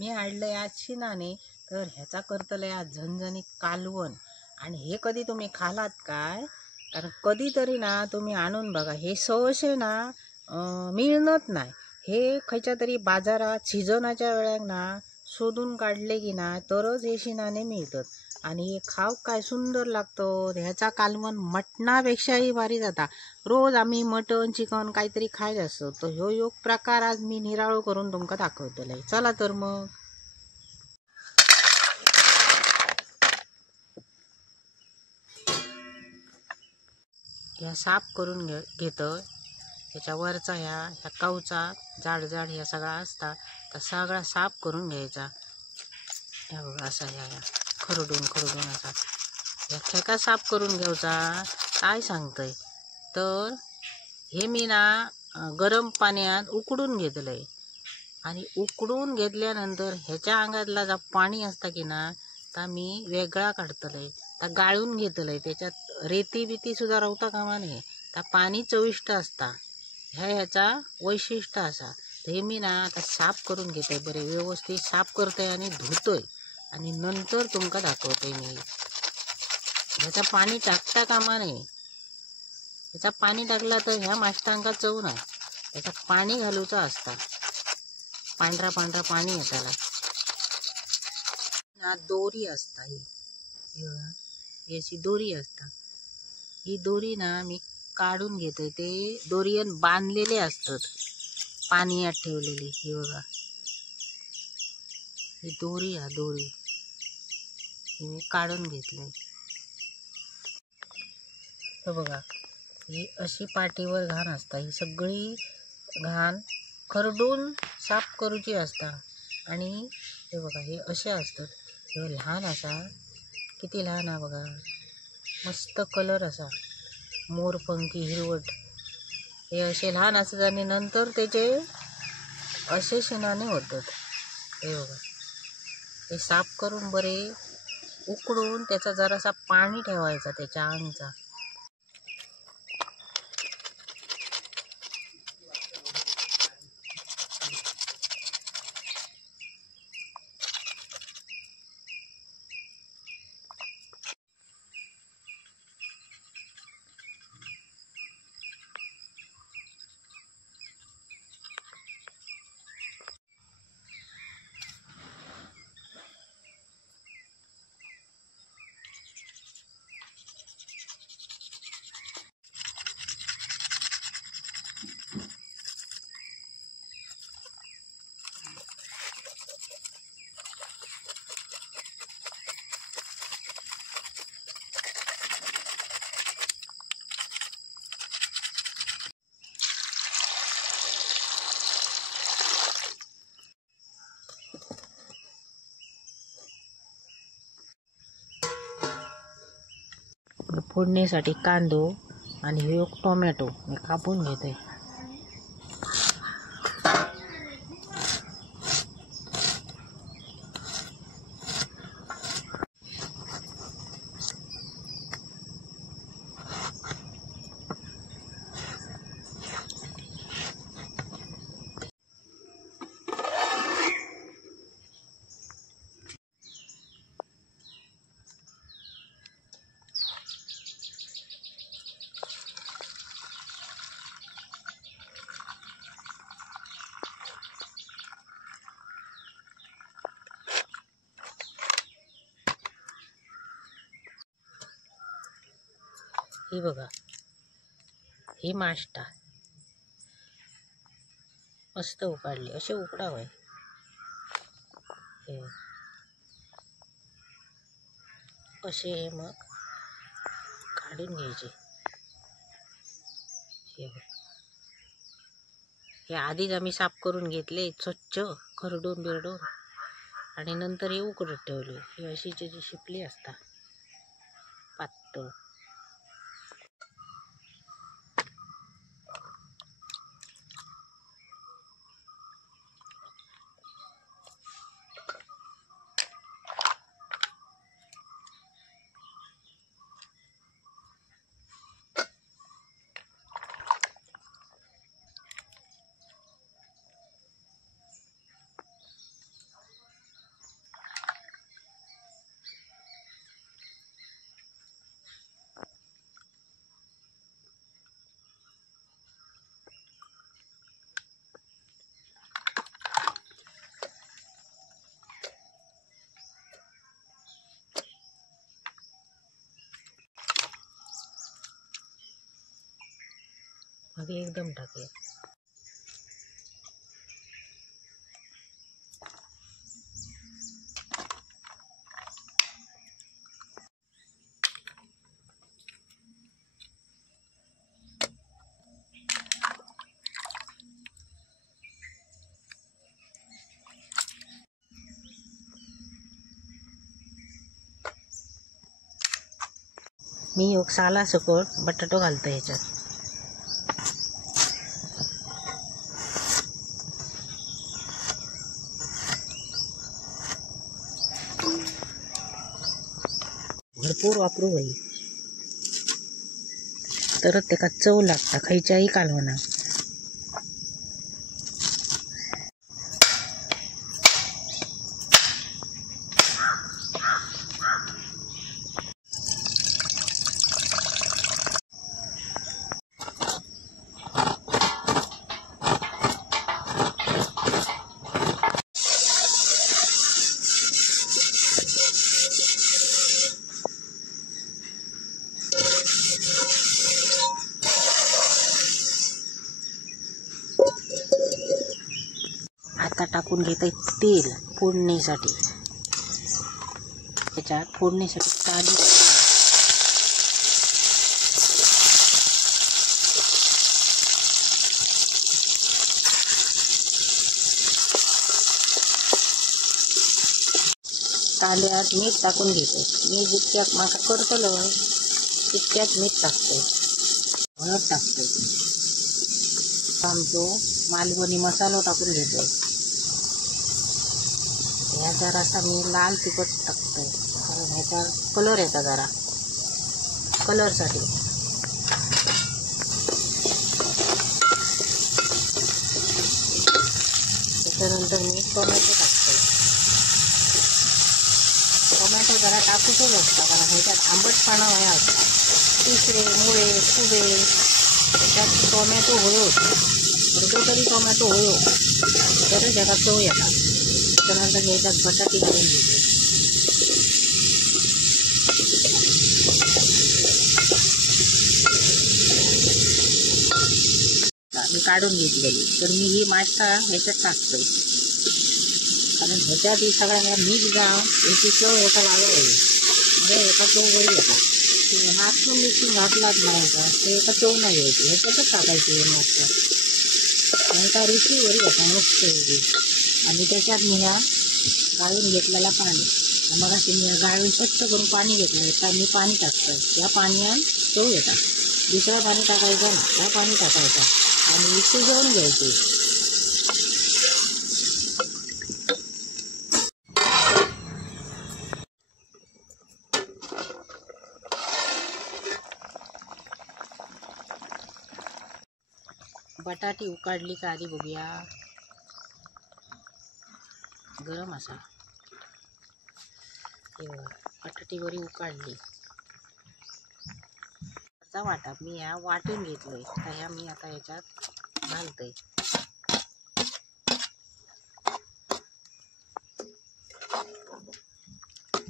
मी आणलंय आज शिनाने, तर ह्याचा करतलंय आज झणझणीत कालवण. आणि हे कधी तुम्ही खालात काय? कारण कधीतरी ना तुम्ही आणून बघा, हे सहसे ना मिळणत नाही. हे खयच्या तरी बाजारात सीझनाच्या वेळाक ना शोधून काढले की ना तरच हे शिनाने मिळतात. आणि हे खाव काय सुंदर लागतं. ह्याचा कालवण मटणापेक्षाही भारी जाता. रोज आम्ही मटण चिकन काहीतरी खायचं असतं, तर ह्यो योग प्रकार आज मी निराळो करून तुमका दाखवतले. चला तर मग. ह्या साफ करून घेतं. त्याच्या वरचा ह्या काऊचा जाड जाड ह्या सगळा असता, तर सगळा साफ करून घ्यायचा. ह्या बघा असा ह्या खरडून खरडून असा ह्या खेका साफ करून घ्यायचा. काय सांगतंय तर हे मी ना गरम पाण्यात उकडून घेतलंय. आणि उकडून घेतल्यानंतर ह्याच्या अंगातला जो पाणी असता की ना ता मी वेगळा काढतलंय. ता गाळून घेतलंय. त्याच्यात रेती बिती सुद्धा रावता कामा नये. ता पाणी चविष्ट असता. ह्याचा वैशिष्ट्य असा. तर हे मी ना आता साफ करून घेतोय, बरे व्यवस्थित साफ करतोय आणि धुतोय. आणि नंतर तुमका दाखवतोय मी. ह्याचा पाणी टाकता कामा नये. ह्याचा पाणी टाकला तर ह्या माष्टांका चव नाही. ह्याच्यात पाणी घालूचं असता. पांढरा पांढरा पाणी आहे त्याला. ना दोरी असता ही अशी दोरी असता. ही दोरी ना मी काढून घेते. ते दोरीयन बांधलेले असतात पाण्यात ठेवलेली. ही बघा ही दोरी हा दोरी ही मी काढून घेतली. तर बघा ही अशी पाठीवर घाण असता. ही सगळी घाण खरडून साफ करूची असता. आणि हे बघा हे असे असतात. हे लहान असा, किती लहान हा बघा. मस्त कलर असा मोरपंखी हिरवट. हे असे लहान असतात आणि नंतर त्याचे असे शिनाने होतात. हे बघा हे साफ करून बरे उकडून त्याचा जरासा पाणी ठेवायचा त्याच्या अंगचा. फोडणीसाठी कांदो आणि हे एक टोमॅटो मी कापून घेते. ही बघा ही माष्टा मस्त उकाडली. असे उकडावं हे असे मग काढून घ्यायचे. हे आधीच आम्ही साफ करून घेतले स्वच्छ खरडून बिरडून आणि नंतर हे उकडत ठेवले. ही अशी जी शिपली असता पातळ. मग एकदम टाकूया. मी एक साला सकट बटाटो घालतो ह्याच्यात. भरपूर वापरू बाई, तरच त्याका चव लागता खयच्याही कालवणाक. आता टाकून घेतोय तेल फोडणीसाठी. त्याच्यात फोडणीसाठी कांदे, कांद्यात मीठ टाकून घेतोय. मी जितक्यात माका करतलो तितक्यात मीठ टाकतोय, हळद टाकतोय. आमचो मालवणी मसालो टाकून घेतोय. ह्या जरासा मी लाल तिखट टाकतोय कारण ह्याचा कलर येता जरा कलरसाठी. त्याच्यानंतर मी टोमॅटो टाकतोय. टोमॅटो जरा टाकूचच असता कारण ह्याच्यात आंबटपणा वया असता. तिसरे मुळे फुगे त्याच्यात टोमॅटो होयो, अर्धो तरी टोमॅटो होयो तरच ह्याचा चव येतात. त्यानंतर मी याच्यात बटाटे घालून घेते. मी काढून घेतलेली तर मी ही मास्ता ह्याच्यात टाकतोय कारण ह्याच्यात ही सगळ्यांना मिक्स जाव याची चव ह्याचा लागत आहे. म्हणजे एका चव बरी येतो. मास्तर मिक्सिंग घातलाच म्हणायचा ते एका चव नाही यायची, ह्याच्यातच टाकायची हे मास्तर. नंतर रुची बरी होता मस्त वेगळी. आणि त्याच्यात मी ह्या गाळून घेतलेला पाणी, मग मी गाळून स्वच्छ करून पाणी घेतलं तर मी पाणी टाकतं. या पाण्यात चव येतात. दुसरं पाणी टाकायचं ना, त्या पाणी टाकायचं आणि शिजवून घ्यायची. बटाटी उकाडली का आधी बघूया. गरम असा हे बघा, बटाटी बरी उकाडली. त्याचा वाटा मी ह्या वाटून घेतलोय तर ह्या मी आता ह्याच्यात घालतोय.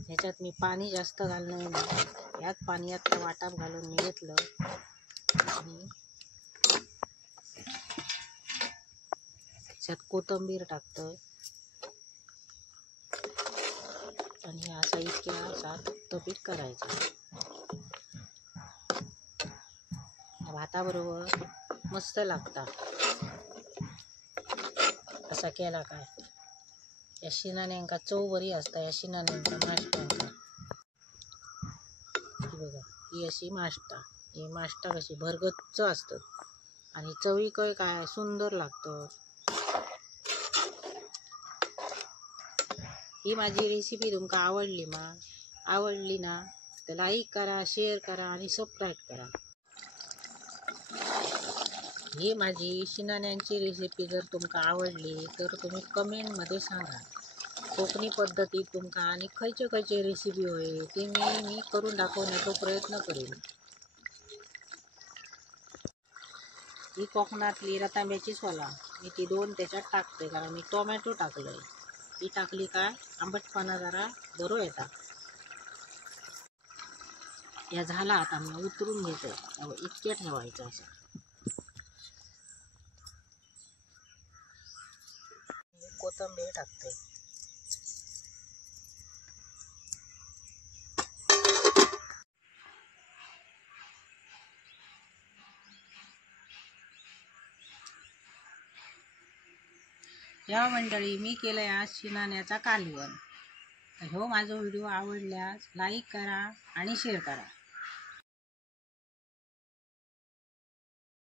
ह्याच्यात मी पाणी जास्त घालणं नाही. ह्यात पाण्यात त्या वाटात घालून मी घेतलं आणि त्याच्यात कोथिंबीर टाकतोय आणि असा इतक्या असा तपीत करायचा. भाताबरोबर मस्त लागता असा केला काय. या शिनाण्यांका चव बरी असता. या शिनाण्यांचा माष्टांचा बघा, ही अशी माष्टा. ही माष्टा कशी भरगच्च असतं आणि चवी काय सुंदर लागतं. ही माझी रेसिपी तुमका आवडली ना तर लाईक करा, शेअर करा आणि सबस्क्राईब करा. ही माझी शिनाण्यांची रेसिपी जर तुमका आवडली तर तुम्ही कमेंटमध्ये सांगा. कोकणी पद्धतीत तुमका आणि खयचे रेसिपी होय ती मी करून दाखवण्याचा प्रयत्न करेन. ही कोकणातली रतांब्याची सोला मी ती 2 त्याच्यात टाकते कारण मी टोमॅटो टाकलंय. ती टाकली काय आंबटपणा जरा बरो येतात. या झाला आता मी उतरून घेतोय. इतक्या ठेवायचं असं. कोथिंबीर टाकते. या मंडळी मी केलं आज शिनाण्याचा कालवण. ह्यो माझा व्हिडिओ आवडल्यास लाईक करा आणि शेअर करा.